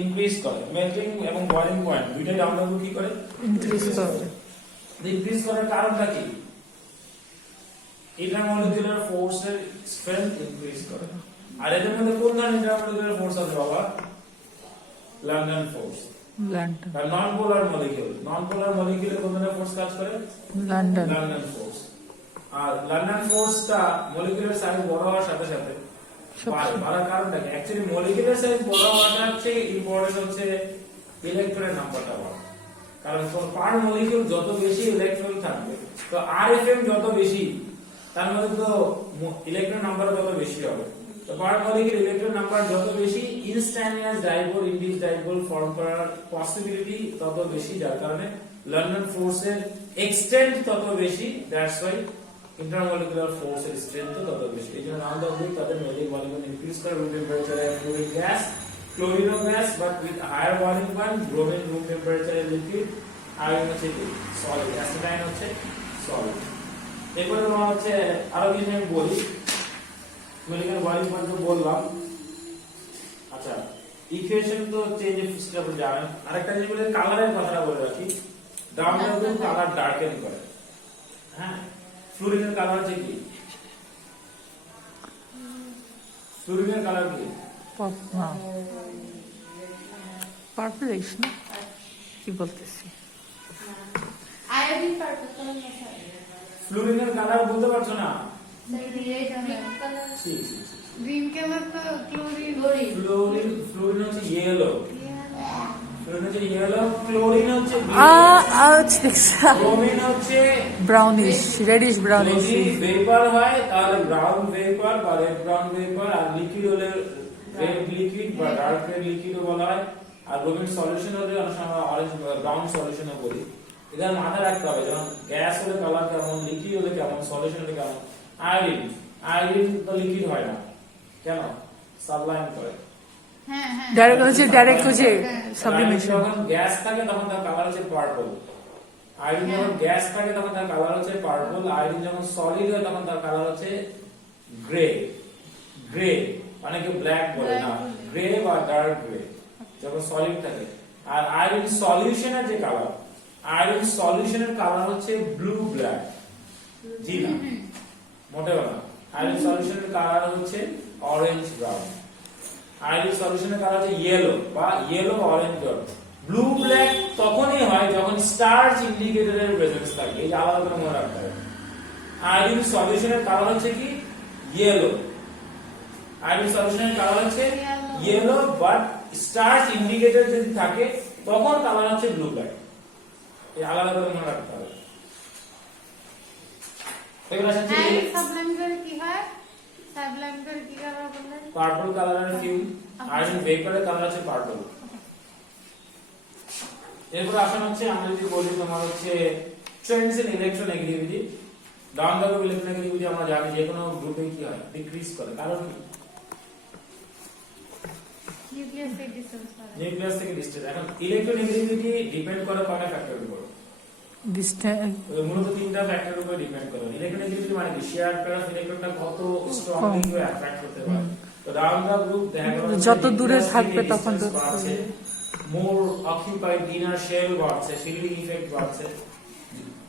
Increase করে, melting এবং boiling point দুইটাই ডাউন গ্রুপ কি করে ইনক্রিজ করে। ইনক্রিজ করার কারণটা কি? ইন্টারমলিকুলার ফোর্সের স্ট্রেংথ ইনক্রিজ করে। আর এদের মধ্যে কোন ধরনের ইন্টারমলিকুলার ফোর্স আছে বাবা? London force. লন্ডন। আর নন পোলার মলিকিউলে কোন ধরনের ফোর্স কাজ করে? London force. আর লন্ডন ফোর্সটা মলিকিউলার সাইজ বড় হওয়ার সাথে সাথে বাড়ার কারণটা কি? অ্যাকচুয়ালি মলিকিউলার সাইজ বড় হওয়াটা হচ্ছে ইম্পর্টেন্ট হচ্ছে ইলেকট্রনের নাম্বারটা বাড়া। কারণ পার মলিকিউল যত বেশি ইলেকট্রন থাকবে তো আরএফএম যত বেশি তার মধ্যে তো ইলেকট্রন নাম্বার তত বেশি হবে। তো পার মলিকিউল ইলেকট্রন নাম্বার যত বেশি instantaneous dipole induced dipole form করার পসিবিলিটি তত বেশি, যার কারণে লন্ডন ফোর্সের এক্সটেন্ট তত বেশি। দ্যাটস ওয়াই ইন্টারমলিকুলার ফোর্সের স্ট্রেংথ তত বেশি। এই জন্য রাউন্ড অফ উইথ তাদের মেলিক ভলিউম ইনক্রিজ করে রুম টেম্পারেচারে ফ্লুইড গ্যাস, ক্লোরিনো gas but with higher boiling point, bromine room টেম্পারেচারে লিকুইড, আয়রন হচ্ছে সলিড, অ্যাসিটাইন হচ্ছে সলিড। এরপরে তোমার হচ্ছে আরো কিছু আমি বলি, মেলিকের বয়লিং পয়েন্ট তো বললাম। আচ্ছা ইকুয়েশন তো চেঞ্জ স্টেপ জানেন। আরেকটা জিনিস বলে কালারের কথাটা বলে রাখি, ডাউন গ্রুপ কালার ডার্কেন করে। হ্যাঁ ফ্লুরিনের কালার হচ্ছে কি? ফ্লুরিনের কালার কি? পার্পলিশ না কি বলতেছি? আয়োডিন পার্পল কালার না স্যার? ফ্লুরিনের কালার বলতে পারছো না? গ্রিন কালার তো ক্লোরিন। ফ্লুরিন হচ্ছে ইয়েলো, ফ্লুরিন হচ্ছে ইয়েলো, ক্লোরিন হচ্ছে ব্রোমিন হচ্ছে ব্রাউনিশ, রেডিশ ব্রাউনিশ। যদি ভেপার হয় তাহলে ব্রাউন ভেপার বা রেড ব্রাউন ভেপার, আর লিকুইড হলে রেড লিকুইড বা ডার্ক রেড লিকুইডও বলা হয়। আর ব্রোমিন সলিউশন হলে অনেক সময় অরেঞ্জ ব্রাউন সলিউশনও বলি। এটা মাথায় রাখতে হবে, যেমন গ্যাস হলে কালার কেমন, লিকুইড হলে কেমন, সলিউশন হলে কেমন। আয়োডিন তো লিকুইড হয় না, কেন? সাবলাইম করে। হ্যাঁ হ্যাঁ ডাইরেক্ট হচ্ছে সাবলিমেশন। যখন গ্যাস থাকে তখন তার কালার হচ্ছে পার্পল। আয়োডিন যখন গ্যাস থাকে তখন তার কালার হচ্ছে পার্পল। আয়োডিন যখন সলিড হয় তখন তার কালার হচ্ছে গ্রে। অনেকে ব্ল্যাক বলে না, গ্রে বা ডার্ক গ্রে যখন সলিড থাকে। আর আয়োডিন সলিউশনের যে কালার, আয়োডিন সলিউশনের কালার হচ্ছে ব্লু ব্ল্যাক। জি না, মোটেও না। আয়োডিন সলিউশনের কালার হচ্ছে অরেঞ্জ ব্রাউন। আয়োডিন সলিউশনের কালার হচ্ছে ইয়েলো বা yellow orange brown. Blue black তখনই হয় যখন স্টার্চ ইন্ডিকেটরের প্রেজেন্স থাকে। এই আলাদা করে মনে রাখতে হবে। আয়োডিন সলিউশনের কালার হচ্ছে কি? ইয়েলো। আয়োডিন সলিউশনের কালার হচ্ছে ইয়েলো, বাট স্টার্চ ইন্ডিকেটর যদি থাকে তখন কালার হচ্ছে ব্লু ব্ল্যাক। এই আলাদা করে মনে রাখতে হবে। এবার আসছে সাবলাইম করে কি হয়? সাবলাইম করে কি কালার বললেন? পার্পল কালারের ফিউম। আয়োডিন ভেপারের কালার হচ্ছে পার্পল। এরপর আসেন হচ্ছে আমরা যদি বলি তোমার হচ্ছে Trends in electronegativity. Down the group electronegativity আমরা জানি যে কোনো গ্রুপে কি হয়, ডিক্রিজ করে। কারণ কি? নিউক্লিয়াস থেকে ডিসটেন্স। এখন ইলেকট্রোনেগেটিভিটি ডিপেন্ড করে কয়টা ফ্যাক্টরের উপর? মূলত তিনটা ফ্যাক্টরের উপর ডিপেন্ড করে। ইলেকট্রোনেগেটিভিটি মানে কি? শেয়ার পেয়ার অফ ইলেকট্রনটা কত স্ট্রংলি অ্যাট্রাক্ট করতে পারে। তো ডাউন দ্য গ্রুপ দেখা গেল যত দূরে থাকবে তখন তো মোর অকুপাইড ইনার শেল বাড়ছে, শিল্ডিং ইফেক্ট বাড়ছে।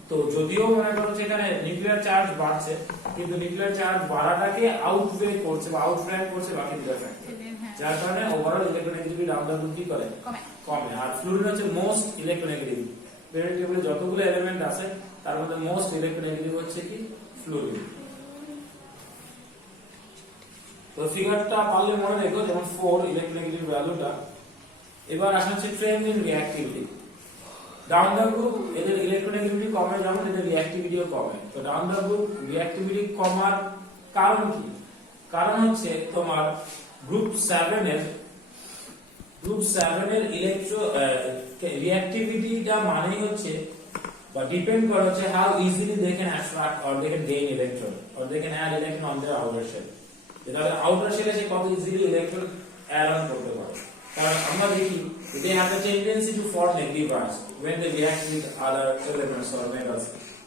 তো যদিও মনে করো এখানে নিউক্লিয়ার চার্জ বাড়ছে, কিন্তু নিউক্লিয়ার চার্জ বাড়াটাকে আউটওয়ে করছে বা আউটফ্ল্যাঙ্ক করছে বাকি দুটো ফ্যাক্টর, যার কারণে overall electronegativity down the group কি করে? কমে। আর ফ্লুরিন হচ্ছে মোস্ট ইলেকট্রোনেগেটিভ। পেরিয়ডিক টেবিলে যতগুলো এলিমেন্ট আছে তার মধ্যে মোস্ট ইলেকট্রোনেগেটিভ হচ্ছে কি? ফ্লুরিন। তো ফিগারটা পারলে মনে রেখো, যেমন 4 ইলেকট্রোনেগেটিভ ভ্যালুটা। এবার আসা হচ্ছে trend in reactivity. Down the group এদের ইলেকট্রোনেগেটিভিটি কমে, যেমন এদের রিঅ্যাক্টিভিটিও কমে। তো ডাউন দ্য গ্রুপ রিঅ্যাক্টিভিটি কমার কারণ কি? কারণ হচ্ছে তোমার গ্রুপ 7 এর ইলেকট্রো রিঅ্যাক্টিভিটিটা মানে হচ্ছে বা ডিপেন্ড করে হচ্ছে how easily they can attract or they can gain electron or they can add electron on their outer shell. যেটা আউটার শেলে সে কত ইজিলি ইলেকট্রন অ্যাড অন করতে পারে। কারণ আমরা দেখি they have a tendency to form negative ions when they react with other elements or metals.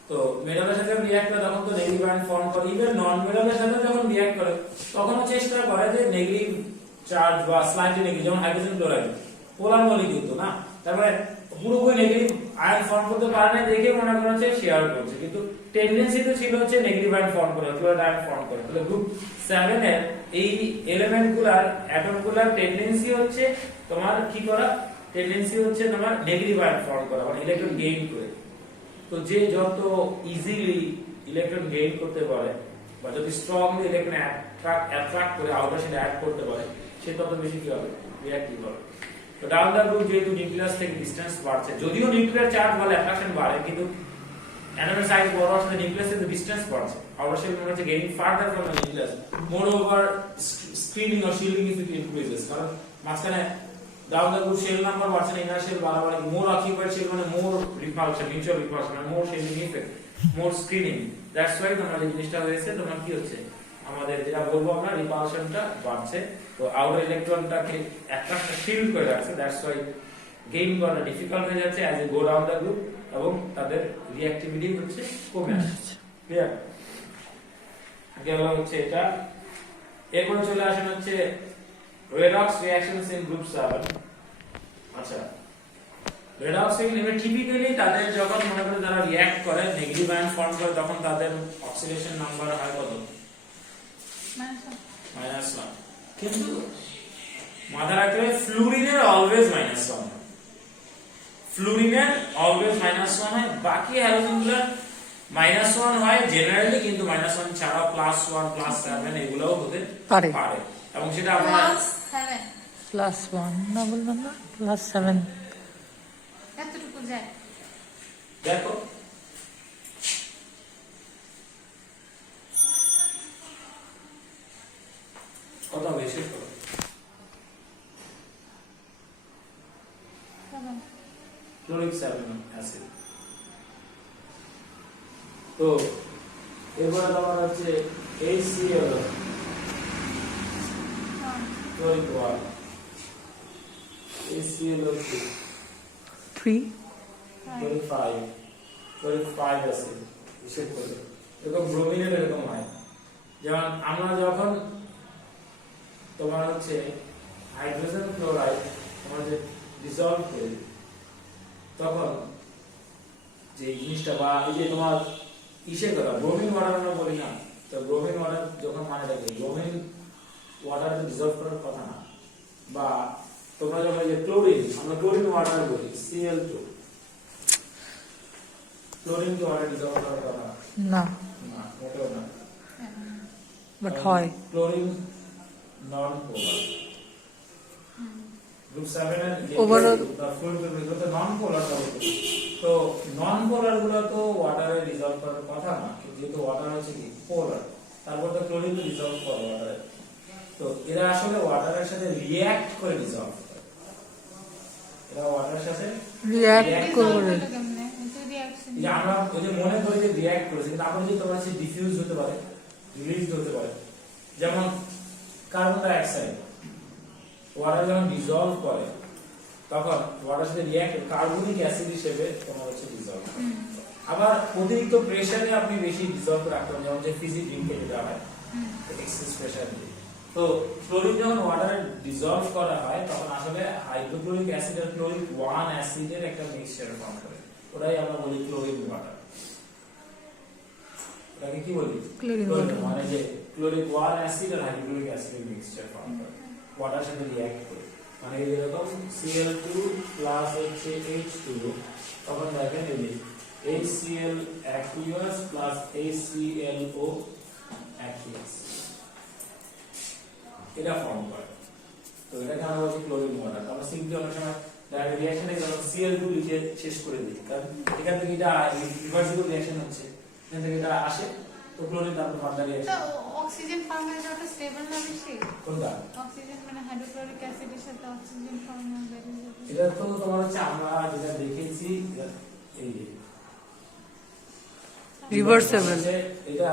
তো মেটালের সাথে রিঅ্যাক্ট করে তখন তো নেগেটিভ আয়ন ফর্ম করে। ইভেন নন মেটালের সাথে যখন রিঅ্যাক্ট করে তখন চেষ্টা করে যে নেগেটিভ চার্জ বা স্লাইটলি নেগেটিভ, যেমন হাইড্রোজেন ক্লোরাইড পোলার মলিকিউল তো না, তারপরে পুরোপুরি নেগেটিভ আয়ন ফর্ম করতে পারে না দেখে মনে করা হচ্ছে শেয়ার করছে, কিন্তু টেন্ডেন্সি তো ছিল হচ্ছে নেগেটিভ আয়ন ফর্ম করে, ক্লোরাইড আয়ন ফর্ম করে। তাহলে গ্রুপ 7 এর এই এলিমেন্টগুলোর অ্যাটমগুলোর টেন্ডেন্সি হচ্ছে তোমার কি করা, টেন্ডেন্সি হচ্ছে তোমার নেগেটিভ আয়ন ফর্ম করা, মানে ইলেকট্রন গেইন করে। তো যে যত ইজিলি ইলেকট্রন গেইন করতে পারে বা যদি স্ট্রংলি ইলেকট্রন অ্যাট্রাক্ট করে আউটার শেলে অ্যাড করতে পারে, সে তত বেশি কি হবে, রিঅ্যাক্টিভ হবে। তো ডাউন দ্য গ্রুপ যেহেতু নিউক্লিয়াস থেকে ডিসটেন্স বাড়ছে, যদিও নিউক্লিয়ার চার্জ বলে অ্যাট্রাকশন বাড়ে, কিন্তু অ্যাটমের সাইজ বড় হওয়ার সাথে নিউক্লিয়াস থেকে ডিসটেন্স বাড়ছে, আউটার শেল মনে হচ্ছে gaining further from the nucleus. Moreover screening or shielding is increases, কারণ মাঝখানে down the group shell number বাড়ছে না, ইনার শেল বাড়াবাড়ি, মোর অকিউপাইড শেল মানে মোর রিপালশন, মিউচুয়াল রিপালশন, মানে more shielding effect, more screening. That's why তোমার যে জিনিসটা হয়েছে, তোমার কি হচ্ছে, আমাদের যেটা বলবো আমরা রিপালশনটা বাড়ছে। তো আউটার ইলেকট্রনটাকে অ্যাট্রাকশন শিল্ড করে রাখছে, দ্যাটস ওয়াই গেইন করা ডিফিকাল্ট হয়ে যাচ্ছে as a go down the group, এবং তাদের রিঅ্যাক্টিভিটি হচ্ছে কমে আসছে। ক্লিয়ার? গেল হচ্ছে এটা। এরপরে চলে আসেন হচ্ছে রেডক্স রিঅ্যাকশনস ইন গ্রুপ 7। আচ্ছা, রেডক্স রিঅ্যাকশন টিপিক্যালি তাদের যখন মনে করে তারা রিঅ্যাক্ট করে নেগেটিভ আয়ন ফর্ম করে, তখন তাদের অক্সিডেশন নাম্বার হয় কত, -1। কিন্তু মাথায় রাখতে হবে ফ্লুরিনের অলওয়েজ -1, ফ্লুরিনের অলওয়েজ -1 হয়, বাকি হ্যালোজেনগুলোর -1 হয় জেনারেলি, কিন্তু -1 ছাড়া +1 +7 এগুলোও হতে পারে। পারে, এবং সেটা আমরা +1 না বললাম না, +7 এতটুকু যায়। দেখো কত বেশি করো, ক্লোরিক 7 অ্যাসিড। তো এবারে তোমার হচ্ছে HCl chloric 1, HCl 3 chloric 5 acid হিসেব করে। এরকম ব্রোমিনের এরকম হয়, যেমন আমরা যখন তোমার হচ্ছে হাইড্রোজেন ক্লোরাইড আমরা যে ডিসলভ করি, তখন যে জিনিসটা বা এই যে তোমার ইসে করা ব্রোমিন ওয়াটার আমরা বলি না, তো ব্রোমিন ওয়াটার যখন মানে রাখি, ব্রোমিন ওয়াটার ডিসলভ করার কথা না, বা তোমরা যখন এই যে ক্লোরিন, আমরা ক্লোরিন ওয়াটার বলি Cl2, ক্লোরিন কি ওয়াটার ডিসলভ করার কথা না, না, মোটেও না। বাট হয়। ক্লোরিন নন পোলার, গ্রুপ 7 এর Overall ফ্লুইড গুলো তো নন পোলার হবে, তো নন পোলার গুলো তো ওয়াটারে ডিসলভ করার কথা না, যেহেতু ওয়াটার হচ্ছে কি পোলার, তারপর তো ক্লোরিন ডিসলভ করে ওয়াটারে, তো এরা আসলে ওয়াটারের সাথে রিঅ্যাক্ট করে ডিসলভ করে, এরা ওয়াটারের সাথে রিঅ্যাক্ট করে। যে আমরা ওই যে মনে করি যে রিঅ্যাক্ট করেছে, কিন্তু আপনি যে তোমার সে ডিফিউজ হতে পারে, রিলিজ হতে পারে, যেমন কার্বন ডাই অক্সাইড ওয়াটার যখন ডিসলভ করে, তখন ওয়াটার সাথে রিঅ্যাক্ট কার্বনিক অ্যাসিড হিসেবে তোমার হচ্ছে ডিসলভ। আবার অতিরিক্ত প্রেসারে আপনি বেশি ডিসলভ রাখতে পারেন, যেমন যে ফিজি ড্রিঙ্কে যেটা হয় এক্সেস প্রেসার দিয়ে। তো ক্লোরিন যখন ওয়াটারে ডিসলভ করা হয়, তখন আসলে হাইড্রোক্লোরিক অ্যাসিড আর ক্লোরিক 1 অ্যাসিডের একটা মিক্সচার ফর্ম করে, ওটাই আমরা বলি ক্লোরিন ওয়াটার। এটাকে কি বলি, ক্লোরিন ওয়াটার, মানে যে ক্লোরিক 1 অ্যাসিড আর হাইড্রোক্লোরিক অ্যাসিডের মিক্সচার ফর্ম করে, ওয়াটার সাথে রিঅ্যাক্ট করে, মানে এরকম Cl2 প্লাস হচ্ছে H2, তখন দেখেন এই যে HCl aqueous plus HClO aqueous, এটা ফর্ম করে। তো এটাকে আমরা বলছি ক্লোরিন ওয়াটার। আমরা সিম্পলি অনেক সময় ডাইরেক্ট রিঅ্যাকশনে যখন Cl2 লিখে শেষ করে দিই, কারণ এখান থেকে এটা রিভার্সিবল রিঅ্যাকশন হচ্ছে, এখান থেকে এটা আসে, তো ক্লোরিন তারপর ফার্দার রিঅ্যাকশন। অক্সিজেন ফর্ম হয়ে যাওয়াটা স্টেবল না বেশি? কোনটা? অক্সিজেন মানে হাইড্রোক্লোরিক অ্যাসিডের সাথে অক্সিজেন ফর্ম হয়ে যাবে। এটা তো তোমার হচ্ছে আমরা যেটা দেখেছি এই যে রিভার্সেবল, এটা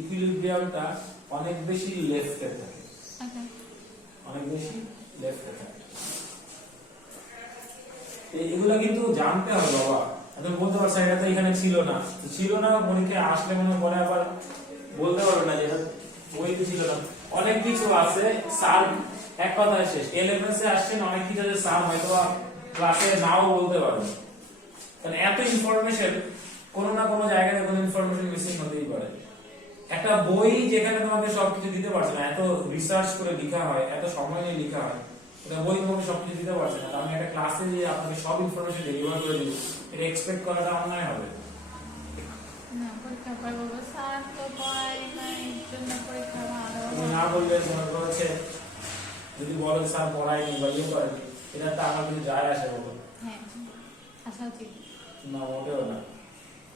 ইকুইলিব্রিয়ামটা অনেক বেশি লেফটে থাকে, আচ্ছা, অনেক বেশি লেফটে থাকে। এগুলা কিন্তু জানতে হবে বাবা, তুমি বলতে পারছো এটা তো এখানে ছিল না, তো ছিল না পরীক্ষায় আসলে মনে করে আবার বলতে পারবে না যে এটা বইতে ছিল না। অনেক কিছু আছে স্যার এক কথায় শেষ। এলিমেন্টস এ আসছেন অনেক কিছু যে স্যার হয়তো ক্লাসে নাও বলতে পারবেন, কারণ এত ইনফরমেশন কোনো না কোনো জায়গায় কোনো ইনফরমেশন মিসিং হতেই পারে। একটা বই যেখানে তোমাকে সবকিছু দিতে পারছে না, এত রিসার্চ করে লেখা হয়, এত সময় নিয়ে লেখা হয়, এটা বই তোমাকে সবকিছু দিতে পারছে না। আমি একটা ক্লাসে যে আপনাকে সব ইনফরমেশন ডেলিভার করে দিব, এটা এক্সপেক্ট করাটা অন্যায় হবে। না পরীক্ষা করবো স্যার তো পড়াই নাই জন্য পরীক্ষা ভালো তুমি না বললে মনে করছে যদি বলো স্যার পড়ায়নি বা ইয়ে করেনি, এটা তো আমার কিছু যায় আসে বলো? হ্যাঁ আসা উচিত না, মোটেও না।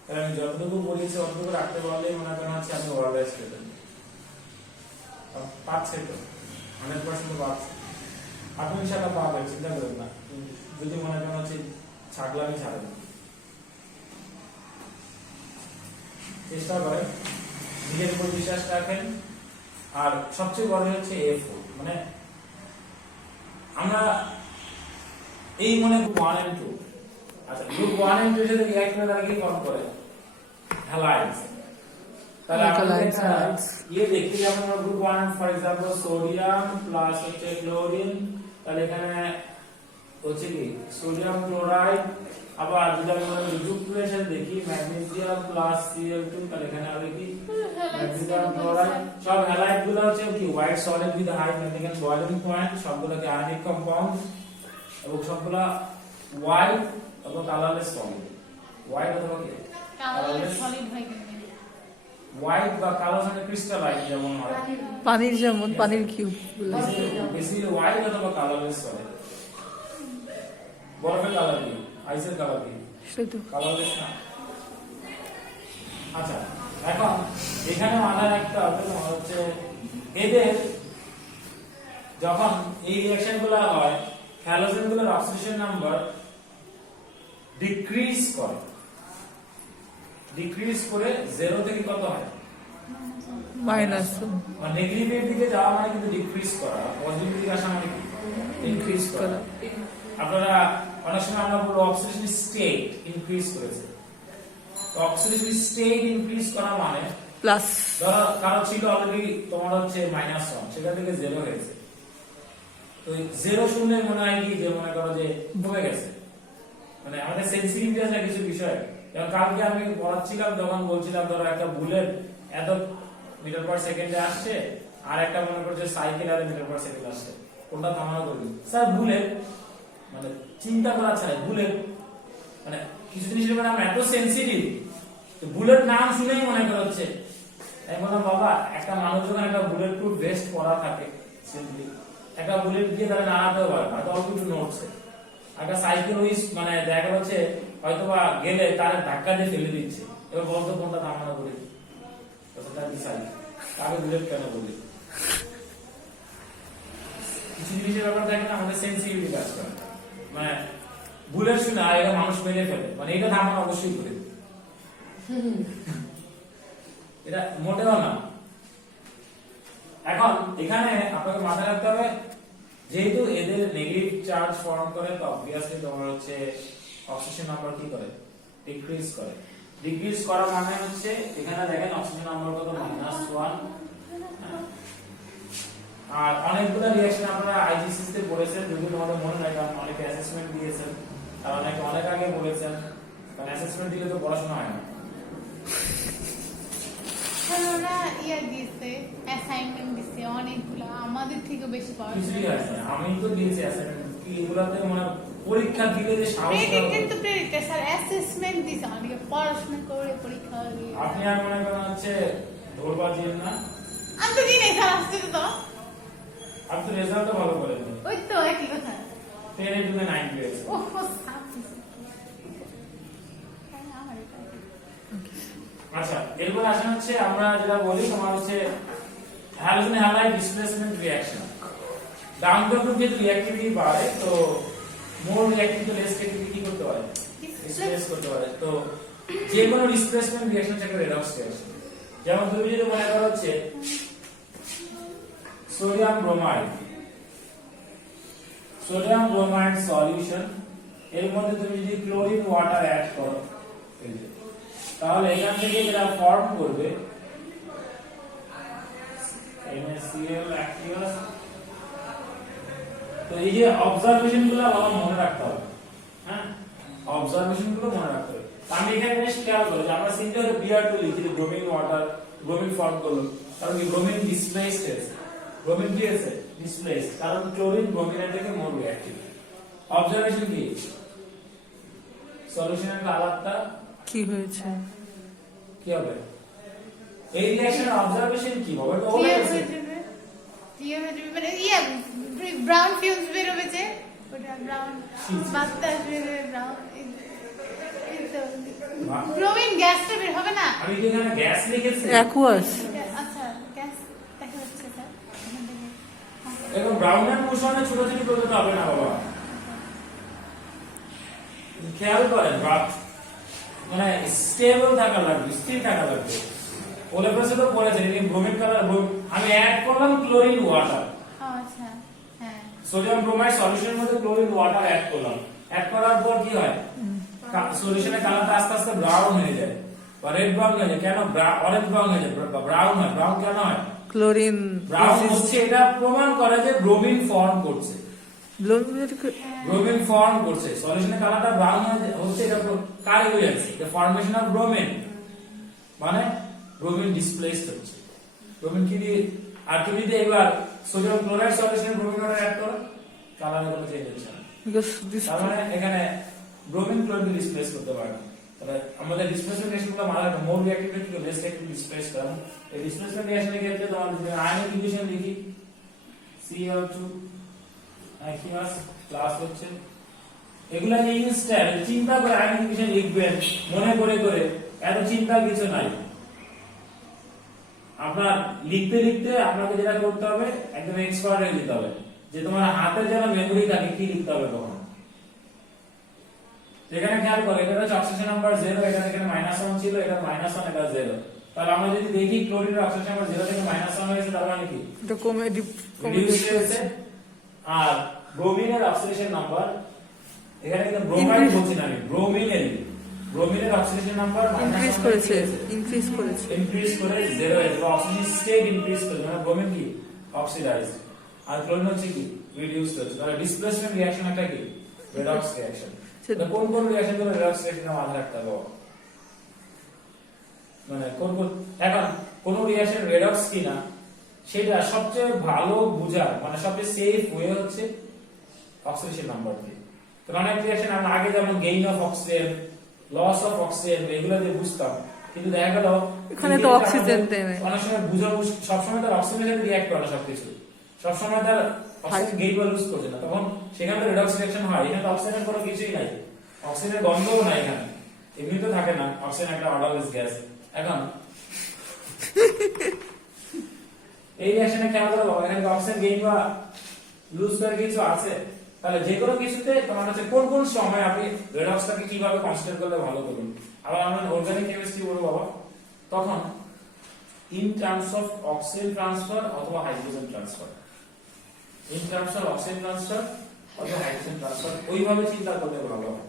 কারণ আমি যতটুকু বলেছি অতটুকু রাখতে পারলেই মনে করেন হচ্ছে আমি ওয়ার্ল্ড স্টুডেন্ট পাচ্ছে তো 100% পাচ্ছে। আপনি ইনশাআল্লাহ পাবেন, চিন্তা করবেন না। যদি মনে করেন হচ্ছে ছাগলামি ছাড়েন, চেষ্টা করেন, নিজের উপর বিশ্বাস রাখেন। আর সবচেয়ে বড় হচ্ছে এফোর্ট, মানে আমরা এই মনে গ্রুপ 1 and 2, আচ্ছা গ্রুপ 1 and 2 এর সাথে রিঅ্যাক্ট করে তারা কি ফর্ম করে? হ্যালাইডস। তাহলে আমরা একটা ইয়ে দেখি, যেমন group 1 for example sodium plus হচ্ছে ক্লোরিন, তাহলে এখানে হচ্ছে কি সোডিয়াম ক্লোরাইড। আবার যদি আমরা গ্রুপ 2 এর সাথে দেখি ম্যাগনেসিয়াম প্লাস Cl2, তাহলে এখানে হবে কি ম্যাগনেসিয়াম ক্লোরাইড। সব হ্যালাইড গুলো হচ্ছে কি white solid with high magnetic boiling point, সবগুলোকে আয়নিক কম্পাউন্ড এবং সবগুলা হোয়াইট অথবা কালারলেস সলিড। হোয়াইট অথবা কি কালারলেস সলিড হয় কিন্তু হোয়াইট বা কালো মানে ক্রিস্টালাইন যেমন হয়, পানির যেমন পানির কিউব বেশি হোয়াইট অথবা কালারলেস সলিড। বরফের কালার কি, আইসের কালার কি, শুধু কালারলেস না। আচ্ছা এখন এখানে মাথায় রাখতে হবে হচ্ছে এদের যখন এই রিঅ্যাকশন গুলো হয় হ্যালোজেন গুলোর অক্সিডেশন নাম্বার ডিক্রিজ করে, ডিক্রিজ করে 0 থেকে কত হয় মাইনাস মানে নেগেটিভের দিকে যাওয়া মানে কিন্তু ডিক্রিজ করা, পজিটিভ দিকে আসা মানে ইনক্রিজ করা। আপনারা অনেক সময় আমরা বলবো অক্সিডেশন স্টেট ইনক্রিজ করেছে, তো অক্সিডেশন স্টেট ইনক্রিজ করা মানে প্লাস ধরো কারো ছিল অলরেডি তোমার হচ্ছে -1, সেটা থেকে 0 হয়েছে, তো 0 শুনলে মনে হয় কি যে মনে করো যে কমে গেছে, মানে আমাদের সেনসিটিভ আছে কিছু বিষয়। যেমন কালকে আমি পড়াচ্ছিলাম তখন বলছিলাম ধরো একটা বুলেট এত মিটার পার সেকেন্ডে আসছে, আর একটা মনে করছে সাইকেল এত মিটার পার সেকেন্ড আসছে, কোনটা থামানো করবি? স্যার বুলেট, মানে চিন্তা করা ছাড়া বুলেট, মানে কিছু জিনিসের ব্যাপারে আমরা এত সেনসিটিভ, বুলেট নাম শুনেই মনে করা হচ্ছে। আমি বললাম বাবা একটা মানুষ যখন একটা বুলেট প্রুফ ভেস্ট পরা থাকে, একটা বুলেট দিয়ে তারা নাড়াতেও পারে না, অল্প একটু নড়ছে। একটা সাইকেল ওই মানে দেখা যাচ্ছে হয়তোবা গেলে তার ধাক্কা দিয়ে ফেলে দিচ্ছে, এবার বলতো কোনটা থামানো করি? তাকে বুলেট কেন বলি? কিছু জিনিসের ব্যাপার থাকে না, আমাদের সেন্সিটিভিটি কাজ করে, মানে বুলেট শুনে আর এটা মানুষ মেরে ফেলে, মানে এটা থামানো অবশ্যই করে, এটা মোটেও না। এখন এখানে আপনাকে মাথায় রাখতে হবে যেহেতু এদের নেগেটিভ চার্জ ফর্ম করে, তো অবভিয়াসলি তোমার হচ্ছে অক্সিজেন নাম্বার কি করে ডিক্রিজ করে। ডিক্রিজ করা মানে হচ্ছে এখানে দেখেন অক্সিজেন নাম্বার কত -1। আর অনেকগুলো রিঅ্যাকশন আপনারা আইজিসিসি তে পড়েছেন, যদি তোমাদের মনে নাই, কারণ অনেকে অ্যাসেসমেন্ট দিয়েছেন, আর অনেকে অনেক আগে বলেছেন, কারণ অ্যাসেসমেন্ট দিলে তো পড়াশোনা হয় না। ওরা দিয়েছে অ্যাসাইনমেন্ট দিছে অনেকগুলো, আমাদের থেকে বেশি পাওয়া কিছুই হয় না, আমি তো দিয়েছি অ্যাসাইনমেন্ট, কি এগুলাতে মানে পরীক্ষা দিলে যে সাহস প্রেডিক্টেড তো প্রেডিক্টেড স্যার অ্যাসেসমেন্ট দিছে, অনেকে পড়াশোনা করে পরীক্ষা দিয়ে। আপনি আর মনে করেন হচ্ছে ধরবাজিয়েন না, আমি তো দিই নাই স্যার, আসছে তো আপনি তো রেজাল্টও ভালো করেননি, ওই তো একই কথা। 10 এ তুমি 9 পেয়েছো। ওহ স্যার আচ্ছা এরপর আসেন হচ্ছে আমরা যেটা বলি তোমার হচ্ছে halogen halide displacement reaction. Down the group যেহেতু রিঅ্যাক্টিভিটি বাড়ে, তো মোর রিঅ্যাক্টিভিটি লেস রিঅ্যাক্টিভিটি কি করতে পারে? ডিসপ্লেস করতে পারে। তো যে কোনো ডিসপ্লেসমেন্ট রিঅ্যাকশন থেকে রেডক্স রিঅ্যাকশন, যেমন তুমি যদি মনে করো হচ্ছে sodium bromide, sodium bromide solution, এর মধ্যে তুমি যদি ক্লোরিন ওয়াটার অ্যাড করো, তাহলে এখান থেকে যেটা ফর্ম করবে NaCl aqueous তো এই যে অবজারভেশন গুলো বাবা মনে রাখতে হবে, হ্যাঁ অবজারভেশন গুলো মনে রাখতে হবে। আমি এখানে বেশ খেয়াল করো যে আমরা সিম্পলি Br2 লিখি যে ব্রোমিন ওয়াটার ব্রোমিন ফর্ম করলো, কারণ কি ব্রোমিন ডিসপ্লেসড হয়েছে, ব্রোমিন কি হয়েছে ডিসপ্লেসড, কারণ ক্লোরিন ব্রোমিনের থেকে মোর রিঅ্যাক্টিভ। অবজারভেশন কি সলিউশনের কালারটা কি হয়েছে? কি হবে, এই রিঅ্যাকশনের অবজারভেশন কি হবে, এটা ক্লিয়ার ওভার হয়ে যাবে, ক্লিয়ার হয়ে যাবে, মানে ইয়া ব্রাউন ফিউজ বের হবে যে ওটা ব্রাউন বাতাস বের হবে, ব্রাউন ব্রোমিন গ্যাসটা বের হবে না। আমি কি এখানে গ্যাস লিখেছি, অ্যাকুয়াস। আচ্ছা গ্যাস দেখা যাচ্ছে স্যার এখান থেকে। এরকম ব্রাউনের মোশনে ছোটাছুটি করতে তো হবে না বাবা, খেয়াল করেন মানে স্টেবল থাকা লাগবে, স্থির থাকা লাগবে। ওলে প্রসে তো পড়েছে এই ব্রোমিন কালার, আমি অ্যাড করলাম ক্লোরিন ওয়াটার, আচ্ছা হ্যাঁ সোডিয়াম ব্রোমাইড সলিউশনের মধ্যে ক্লোরিন ওয়াটার অ্যাড করলাম, অ্যাড করার পর কি হয় সলিউশনের কালারটা আস্তে আস্তে ব্রাউন হয়ে যায় বা রেড ব্রাউন হয়ে যায়। কেন অরেঞ্জ ব্রাউন হয়ে যায় বা ব্রাউন হয়, ব্রাউন কেন হয়, ক্লোরিন ব্রাউন হচ্ছে এটা প্রমাণ করে যে ব্রোমিন ফর্ম করছে, ব্রোমিন ফর্ম করছে, সলিউশনের কালারটা ব্রাউন হচ্ছে, এটা কার evidence, the formation of bromine, মানে ব্রোমিন ডিসপ্লেসড হচ্ছে, ব্রোমিন কি দিয়ে। আর তুমি যদি এবার সোডিয়াম ক্লোরাইড সলিউশনে ব্রোমিন ওয়াটার অ্যাড করো কালারে কোনো চেঞ্জ হচ্ছে না, তার মানে এখানে ব্রোমিন ক্লোরিন ডিসপ্লেস করতে পারে না। তাহলে আমাদের ডিসপ্লেসমেন্ট রিঅ্যাকশনগুলো মারা মোর রিঅ্যাক্টিভিটি থেকে লেস রিঅ্যাক্টিভ ডিসপ্লেস করা, এই ডিসপ্লেসমেন্ট রিঅ্যাকশনের ক্ষেত্রে তোমার যদি আয়নিক ইকুয়েশন লিখি Cl2 H+ প্লাস হচ্ছে, এগুলা যে ইনস্ট্যান্ট চিন্তা করে আয়নিক ইকুয়েশন লিখবেন মনে করে করে, এত চিন্তার কিছু নাই। আপনার লিখতে লিখতে আপনাকে যেটা করতে হবে একদম এক্সপার্ট হয়ে যেতে হবে, যে তোমার হাতে যেন মেমোরি থাকে কি লিখতে হবে কখন। এখানে খেয়াল করো এটা হচ্ছে অক্সিজেন নাম্বার 0, এটা এখানে -1 ছিল, এটা -1 এটা 0, তাহলে আমরা যদি দেখি ক্লোরিনের অক্সিজেন নাম্বার 0 থেকে -1 হয়েছে, তার মানে কি এটা কমে রিডিউস হয়েছে। আর ব্রোমিনের অক্সিডেশন নাম্বার এখানে কিন্তু ব্রোমাইড বলছি না, আমি ব্রোমিনের অক্সিডেশন নাম্বার ইনক্রিজ করেছে, ইনক্রিজ করেছে, ইনক্রিজ করে 0 হয়েছে, অক্সিজেন স্টেট ইনক্রিজ করে, মানে ব্রোমিন কি অক্সিডাইজড, আর ক্লোরিন হচ্ছে কি রিডিউসড হচ্ছে। তাহলে ডিসপ্লেসমেন্ট রিঅ্যাকশন একটা কি রেডক্স রিঅ্যাকশন। তাহলে কোন কোন রিঅ্যাকশন গুলো রেডক্স রিঅ্যাকশনের মাঝে রাখতে হবে, মানে কোন কোন, এখন কোন রিঅ্যাকশন রেডক্স কিনা সেটা সবচেয়ে ভালো বোঝার মানে সবচেয়ে সেফ ওয়ে হচ্ছে অক্সিডেশন নাম্বার দিয়ে। কারণ অনেক রিঅ্যাকশন আমরা আগে যেমন gain of oxygen, loss of oxygen এগুলো দিয়ে বুঝতাম, কিন্তু দেখা গেল এখানে তো অক্সিজেন দেবে, অনেক সময় বুঝাবো সবসময় তার অক্সিজেনের সাথে রিঅ্যাক্ট করে না সবকিছু, সবসময় তার অক্সিজেন গেইন বা লুজ করছে না, তখন সেখানে তো রেডক্স রিঅ্যাকশন হয়। এখানে তো অক্সিজেনের কোনো কিছুই নাই, অক্সিজেনের গন্ধও নাই এখানে, এমনি তো থাকে না, অক্সিজেন একটা অর্ডারলেস গ্যাস। এখন এই রিঅ্যাকশনে কেন করবো, এখানে অক্সিজেন গেইন বা লুজ করে কিছু আছে, তাহলে যে কোনো কিছুতে তোমার হচ্ছে কোন কোন সময় আপনি রেডক্সটাকে কিভাবে কনসিডার করলে ভালো করুন। আবার আমরা অর্গানিক কেমিস্ট্রি বলবো বাবা, তখন in terms of oxygen transfer অথবা hydrogen transfer, in terms of oxygen transfer অথবা হাইড্রোজেন ট্রান্সফার, ওইভাবে চিন্তা করলে ভালো হবে।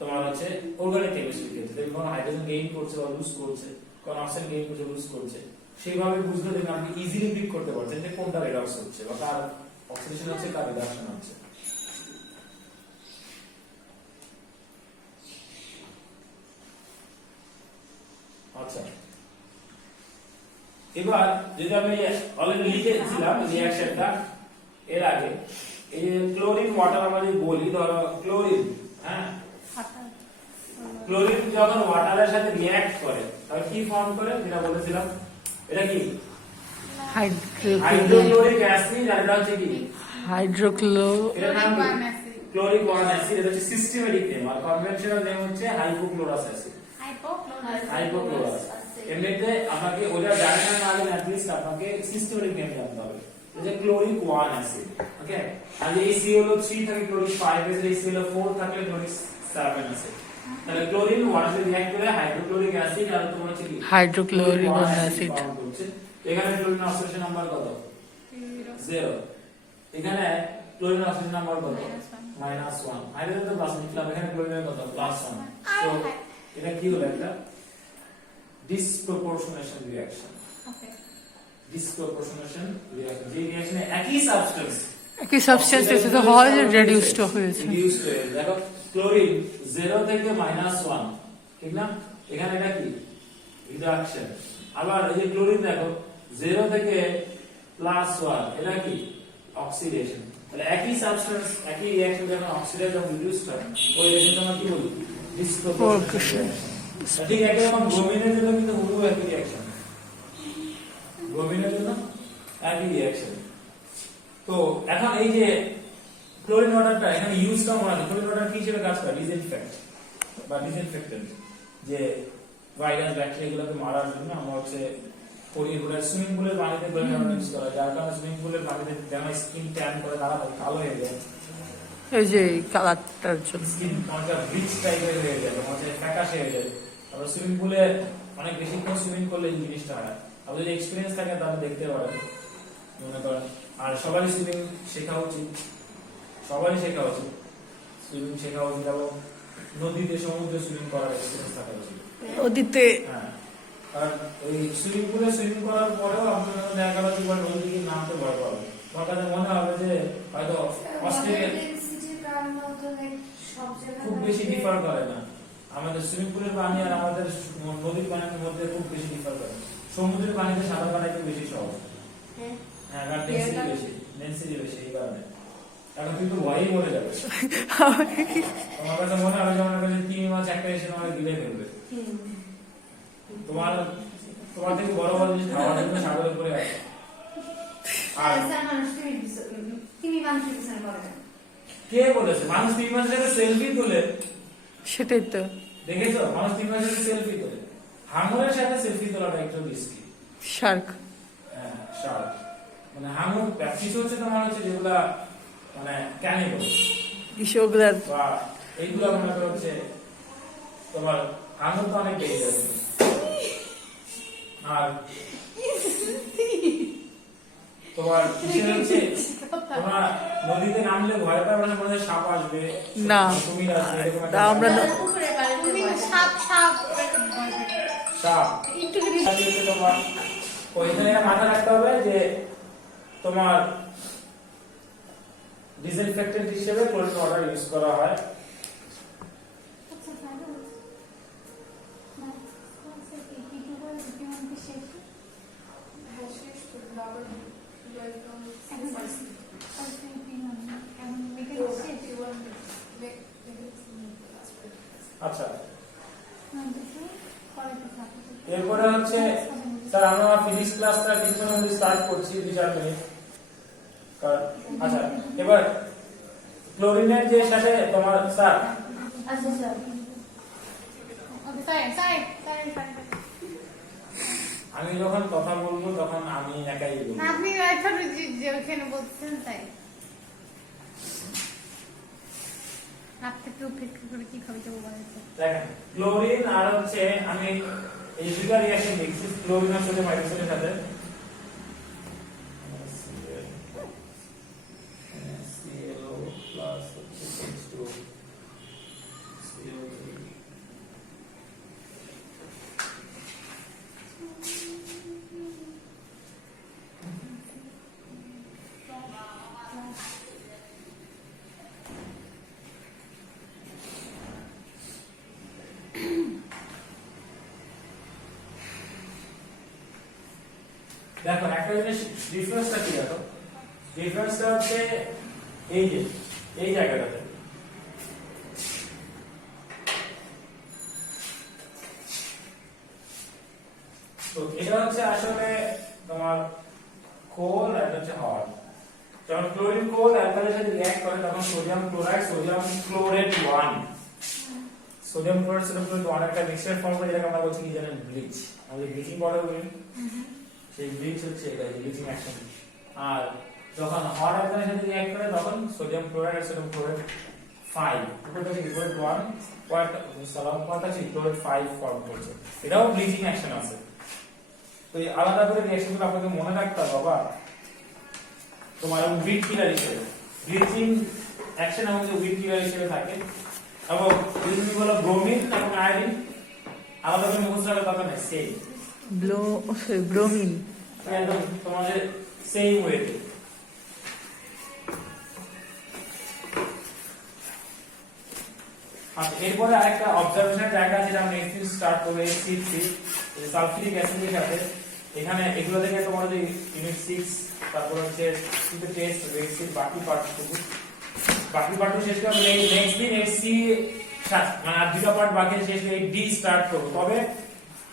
তোমার হচ্ছে অর্গানিক কেমিস্ট্রি ক্ষেত্রে কোন হাইড্রোজেন গেইন করছে বা লুজ করছে, কোন অক্সিজেন গেইন করছে লুজ করছে, সেইভাবে বুঝলে দেখবেন আপনি ইজিলি পিক করতে পারছেন যে কোনটা রেডক্স হচ্ছে বা কার অক্সিডেশন হচ্ছে কার রিডাকশন হচ্ছে। আচ্ছা, এবার যদি আমি অলরেডি লিখেছিলাম রিঅ্যাকশনটা এর আগে, এই যে ক্লোরিন ওয়াটার আমরা যদি বলি, ধরো ক্লোরিন, হ্যাঁ ক্লোরিন যখন ওয়াটারের সাথে রিঅ্যাক্ট করে তাহলে কি ফর্ম করে যেটা বলেছিলাম, এটা কি হাইড্রোক্লোরিক অ্যাসিড, আর এটা হচ্ছে কি এটার নাম ক্লোরিক 1 অ্যাসিড, এটা হচ্ছে সিস্টেমেটিক নেম, আর কনভেনশনাল নেম হচ্ছে হাইপোক্লোরাস অ্যাসিড, হাইপোক্লোরাস। এমনিতে আপনাকে ওটা জানেন না আগে at least আপনাকে সিস্টেমেটিক নেম জানতে হবে, এই যে ক্লোরিক 1 অ্যাসিড, ওকে। আর এই COO3 থাকে ক্লোরিক 5 এর, এই COO4 থাকে ক্লোরিক 7 অ্যাসিড। তাহলে ক্লোরিন 1 সাথে রিঅ্যাক্ট করে হাইড্রোক্লোরিক অ্যাসিড আর তোমার হচ্ছে কি হাইড্রোক্লোরিক অ্যাসিড। এখানে ক্লোরিন অক্সিডেশন নাম্বার কত 0, এখানে ক্লোরিন অক্সিডেশন নাম্বার কত -1, হাইড্রোজেন তো প্লাস লিখলাম, এখানে ক্লোরিনের কত +1, সো এটা কি হলো একটা ডিসপ্রপোর্শনেশন রিঅ্যাকশন। ডিসপ্রপোর্শনেশন রিঅ্যাকশন, যে রিঅ্যাকশনে একই সাবস্টেন্স একই সাবস্টেন্স এসে হয় রেডিউসড হয়েছে। রিডিউসড হয়েছে। দেখো ক্লোরিন 0 থেকে -1, ঠিক না? এখানে এটা কি রিডাকশন। আবার এই যে ক্লোরিন দেখো 0 থেকে +1, এটা কি অক্সিডেশন। তাহলে একই সাবস্টেন্স একই রিঅ্যাকশন যখন অক্সিডাইজ এবং রিডিউস হয় ওই রিঅ্যাকশন আমরা কি বলি ডিসপ্রপোর্শনাল। ঠিক একই রকম ব্রোমিনের জন্য কিন্তু হুবহু একই রিঅ্যাকশন, ব্রোমিনের জন্য একই রিঅ্যাকশন। তো এখন এই যে ক্লোরিন ওয়াটারটা এখানে ইউজটা মনে আছে, ক্লোরিন ওয়াটার কি হিসেবে কাজ করে? ডিসইনফেক্ট বা ডিসইনফেক্টেন্ট, যে ভাইরাস ব্যাকটেরিয়া গুলোকে মারার জন্য আমরা হচ্ছে সুইমিং পুলের পানিতে ক্লোরিন ওয়াটার ইউজ করা, যার কারণে সুইমিং পুলের পানিতে যেমন স্কিন ট্যান করে তাড়াতাড়ি কালো হয়ে যায়, এই যে কালারটার জন্য স্কিন অনেকটা ব্লিচ টাইপের হয়ে যায়, মানে ফ্যাকাশে হয়ে যায়। তারপর সুইমিং পুলে অনেক বেশিক্ষণ সুইমিং করলে এই জিনিসটা হয়। আপনার যদি এক্সপিরিয়েন্স থাকে তাহলে দেখতে পারেন, মনে করেন। আর সবারই সুইমিং শেখা উচিত, সবারই শেখা উচিত, সুইমিং শেখা উচিত এবং নদীতে সমুদ্রে সুইমিং করার এক্সপিরিয়েন্স থাকা উচিত। নদীতে হ্যাঁ, কারণ ওই সুইমিং পুলে সুইমিং করার পরেও আপনার দেখা গেল যে নদীতে নামতে ভয় পাবে, তোমার কাছে মনে হবে যে হয়তো অস্ট্রেলিয়া খুব বেশি ডিফার করে না। আমাদের সুইমিং পুলের পানি আর আমাদের নদীর পানির মধ্যে খুব বেশি ডিফার করে। সমুদ্রের পানিতে সাঁতার কাটা একটু বেশি সহজ। হ্যাঁ, কারণ ডেন্সিটি বেশি, এই কারণে। এখন কিন্তু ভয়ই মরে যাবে। তোমার কাছে মনে হবে যেমন কাছে 3 মাস একটা এসে আমাকে গিলে ফেলবে। তোমার থেকে বড় বড় জিনিস খাওয়ার জন্য সাগরের উপরে আছে। আর কে বলেছে মানুষ 3 মাসের সাথে সেলফি তোলে? সেটাই তো দেখেছো, মানুষ 3 মাসের সাথে সেলফি তোলে। হাঙরের সাথে সেলফি তোলাটা একটু রিস্কি। শার্ক, হ্যাঁ, শার্ক মানে হাঙর কিছু হচ্ছে তোমার হচ্ছে যেগুলা মানে ক্যানিবল বিষয়গুলা বা এইগুলা মনে করো হচ্ছে তোমার হাঙর তো অনেক বেশি যাবে। আর তোমার বিষয় হচ্ছে তোমরা নদীতে নামলে ভয় পাবে না, মনে হয় সাপ আসবে, না কুমির আসবে, এরকম একটা আমরা সাপ সাপ সাপ তোমার ওইখানে মাথা রাখতে হবে যে তোমার ডিসইনফেক্টেন্ট হিসেবে ক্লোরিন ওয়াটার ইউজ করা হয়। আচ্ছা, এরপরে হচ্ছে স্যার আমরা ফিজিক্স ক্লাসটা কিছুক্ষণ মধ্যে স্টার্ট করছি, 2-4 মিনিট। আচ্ছা, এবার ক্লোরিনের যে সাথে তোমার স্যার আচ্ছা স্যার আমি যখন কথা বলবো তখন আমি একাই বলবো, আপনি যে ওখানে বলছেন তাই আপনি একটু উপেক্ষা করে কি খাবে তো বলেছে। দেখেন ক্লোরিন আর হচ্ছে আমি এই দুটো রিঅ্যাকশন দেখছি, ক্লোরিনের সাথে হাইড্রোজেনের সাথে দেখো একটা জিনিস ডিফারেন্সটা কি, দেখো ডিফারেন্সটা হচ্ছে এই যে এই জায়গাটাতে তো এটা হচ্ছে আসলে তোমার কোল আর হচ্ছে হট। যখন ক্লোরিন কোল অ্যালকাইলের সাথে রিঅ্যাক্ট করে তখন sodium chloride sodium chlorate 1 sodium chloride sodium chlorate 1 একটা মিক্সচার ফর্ম করে যেটাকে আমরা বলছি কি জানেন ব্লিচ। আমাদের ব্লিচিং পাউডার বলি, সেই ব্লিচ হচ্ছে এটা ব্লিচিং অ্যাকশন। আর যখন হট অ্যালকাইলের সাথে রিঅ্যাক্ট করে তখন সোডিয়াম ক্লোরাইড আর সোডিয়াম ক্লোরেট 5 উপরটা থেকে ক্লোরেট 1 পয়েন্ট সালাম পয়েন্টটা থেকে ক্লোরেট 5 ফর্ম করছে, এটাও ব্লিচিং অ্যাকশন আছে। তো এই আলাদা করে রিঅ্যাকশনগুলো আপনাকে মনে রাখতে হবে বাবা, তোমার উইড কিলার হিসেবে ব্লিচিং অ্যাকশন আমাদের উইড কিলার হিসেবে থাকে। এবং যদি তুমি বলো ব্রোমিন এবং আয়োডিন আলাদা করে মুখস্থ করার দরকার নেই, সেম ব্রোমিন একদম তোমাদের সেম ওয়েতে। আচ্ছা এরপরে আরেকটা অবজারভেশনের জায়গা আছে, যেটা আমরা নেক্সট স্টার্ট করব C3 সালফিউরিক অ্যাসিডের সাথে। এখানে এগুলো থেকে তোমরা যদি ইউনিট 6 তারপর হচ্ছে কিন্তু টেস্ট রেক্সিট বাকি পার্টটুকু শেষ করে নেক্সট দিন এই সি মানে আর দুটো পার্ট বাকি শেষ করে এই ডি স্টার্ট করব। তবে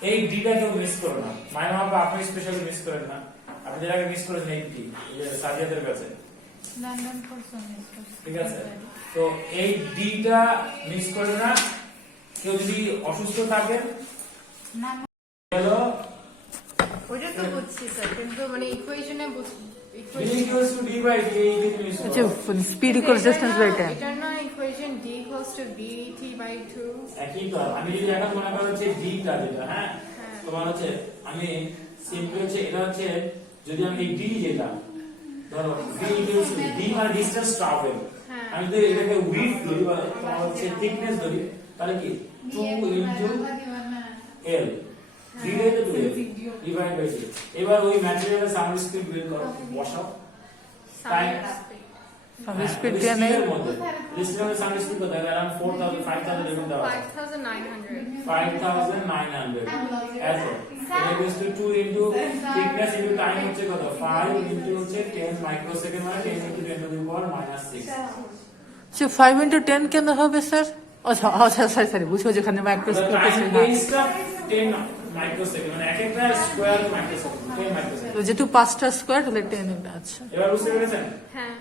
এই ডিটা কেউ মিস করো না, মাইনা আপা আপনি স্পেশালি মিস করেন না। আপনি যেটা মিস করেছেন এই ডি, এই যে সাজিয়াদের কাছে, লন্ডন ফোর্স ঠিক আছে? তো এই ডিটা মিস করেন না। কেউ যদি অসুস্থ থাকেন না হলো ওটা তো বুঝছি স্যার, কিন্তু মানে ইকুয়েশনে d equals to d by d এই যে মিস আচ্ছা speed equals distance by time. এটা না equation d equals to dt by 2। একই তো। আমি যদি এখন মনে করা হচ্ছে d টা যেটা, হ্যাঁ তোমার হচ্ছে আমি সিম্পলি হচ্ছে এটা হচ্ছে যদি আমি এই d যেটা ধরো d equals to d মানে ডিসটেন্স ট্রাভেল, আমি যদি এটাকে উইডথ ধরি বা তোমার হচ্ছে থিকনেস ধরি, তাহলে কি 2 ইনটু l d এর তো 2l ডিভাইড বাই 2। এবার ওই ম্যাটেরিয়ালের সাউন্ড স্পিড বের করো, বসাও টাইম সাউন্ড স্পিড দিয়ে নেই, ডিসটেন্সের সাউন্ড স্পিড কত? अराउंड 4000 5000 এরকম দাও, 5900 এত। এটা equals to 2 into thickness into time হচ্ছে কত? 5 ইনটু হচ্ছে 10 মাইক্রোসেকেন্ড মানে 10 into 10 to the power -6। Say 5 into 10 কেন হবে স্যার? আচ্ছা আচ্ছা সরি বুঝো যেখানে মাইক্রোস্কোপ আছে না, 10 মাইক্রোসেকেন্ড মানে এক একটা স্কয়ার মাইক্রোসেকেন্ড 10 মাইক্রোসেকেন্ড। যেহেতু 5টা স্কয়ার তাহলে 10 এটা। আচ্ছা এবার বুঝতে পেরেছেন? হ্যাঁ